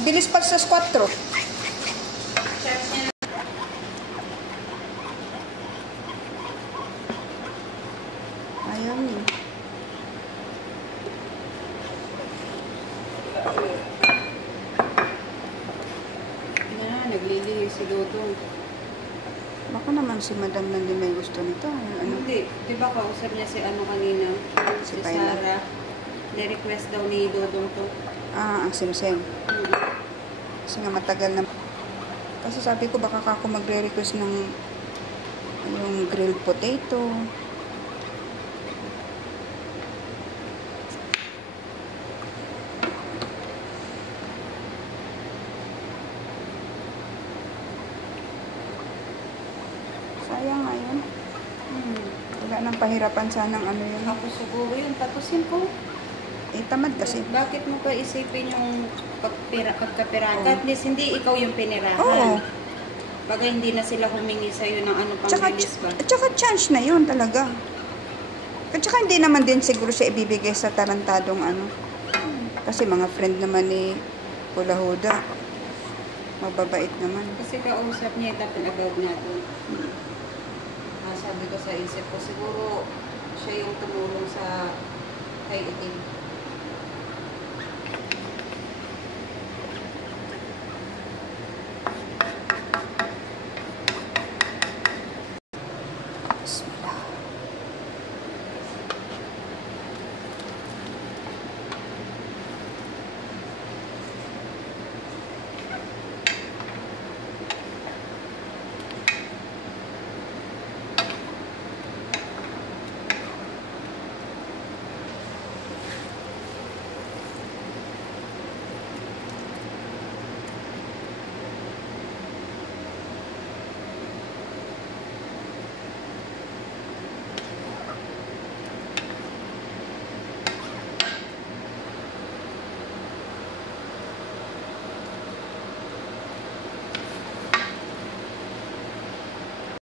Mabilis pa sa 4. Ayaw niyo. Naglilihi si Dodong. Baka naman si Madam Nandi may gusto nito. Ano? Hindi. Diba kausap niya si ano kanina? Si Sarah. Ni-request daw ni Dodong to. Ang simsim. Kasi nga matagal na. Kasi sabi ko baka ako magre-request ng yung grilled potato. Sayang nga yun. Wala nang pahirapan sanang ano yun. Ako siguro yun. Tatusin ko. Tamad kasi. Bakit mo pa isipin yung pagkapirata? At least hindi ikaw yung pinirahan. Oo. Baga hindi na sila humingi sa'yo ng ano pang bilis ba? At saka chance na yun talaga. At saka hindi naman din siguro siya ibibigay sa tarantadong ano. Kasi mga friend naman ni Pula Huda. Mababait naman. Kasi kausap niya itapin about nga doon. Sabi ko sa isip ko, siguro siya yung tumulong sa kay Itim.